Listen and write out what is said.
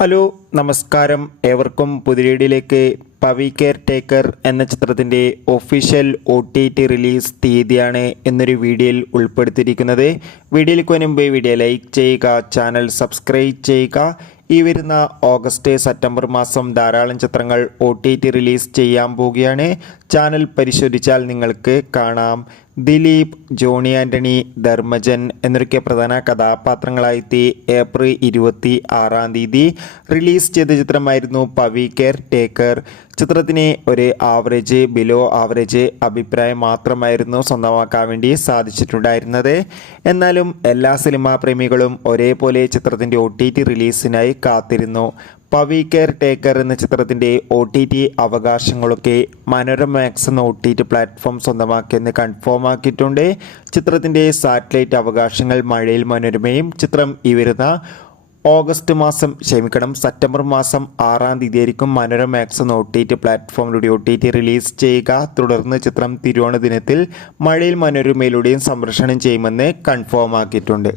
Hello നമസ്കാരം, ഏവർക്കും പുതിയയിലേക്ക് Pavi care taker എന്ന ചിത്രത്തിൻ്റെ ഒഫീഷ്യൽ OTT റിലീസ് തീയതിയാണ് എന്നൊരു വീഡിയോയിൽ ഉൾപ്പെടുത്തിയിരിക്കുന്നത്. വീഡിയോയിലേക്ക് മുൻപ് വീഡിയോ ലൈക്ക് ചെയ്യുക, ചാനൽ സബ്സ്ക്രൈബ് ചെയ്യുക. ഈ വരുന്ന ഓഗസ്റ്റ് സെപ്റ്റംബർ മാസം ധാരാളം ചിത്രങ്ങൾ OTT റിലീസ് ചെയ്യാൻ പോവുകയാണ്. ചാനൽ പരിശോധിച്ചാൽ നിങ്ങൾക്ക് കാണാം. ദിലീപ്, ജോണി ആൻ്റണി, ധർമ്മജൻ എന്നൊക്കെ പ്രധാന കഥാപാത്രങ്ങളായി ഏപ്രിൽ 26 റിലീസ് ചെയ്ത ചിത്രമായിരുന്നു പവി കെയർ ടേക്കർ. ചിത്രത്തിന് ഒരു ആവറേജ്, ബിലോ ആവറേജ് അഭിപ്രായം മാത്രമായിരുന്നു സ്വന്തമാക്കാൻ വേണ്ടി സാധിച്ചിട്ടുണ്ടായിരുന്നത്. എന്നാലും എല്ലാ സിനിമാ പ്രേമികളും ഒരേപോലെ ചിത്രത്തിൻ്റെ OTT റിലീസിനായി കാത്തിരുന്നു. പവി കെയർ ടേക്കർ എന്ന ചിത്രത്തിൻ്റെ OTT അവകാശങ്ങളൊക്കെ മനോരമ മാക്സ് എന്ന OTT പ്ലാറ്റ്ഫോം സ്വന്തമാക്കിയെന്ന് കൺഫേം ആക്കിയിട്ടുണ്ട്. ചിത്രത്തിൻ്റെ സാറ്റലൈറ്റ് അവകാശങ്ങൾ മഴയിൽ മനോരമയും. ചിത്രം ഈ വരുന്ന സെപ്റ്റംബർ മാസം 6 ആയിരിക്കും മനോരമ മാക്സ് എന്ന OTT പ്ലാറ്റ്ഫോമിലൂടെ OTT റിലീസ് ചെയ്യുക. തുടർന്ന് ചിത്രം തിരുവോണ ദിനത്തിൽ മഴയിൽ മനോരമയിലൂടെയും സംപ്രേഷണം ചെയ്യുമെന്ന് കൺഫേം ആക്കിയിട്ടുണ്ട്.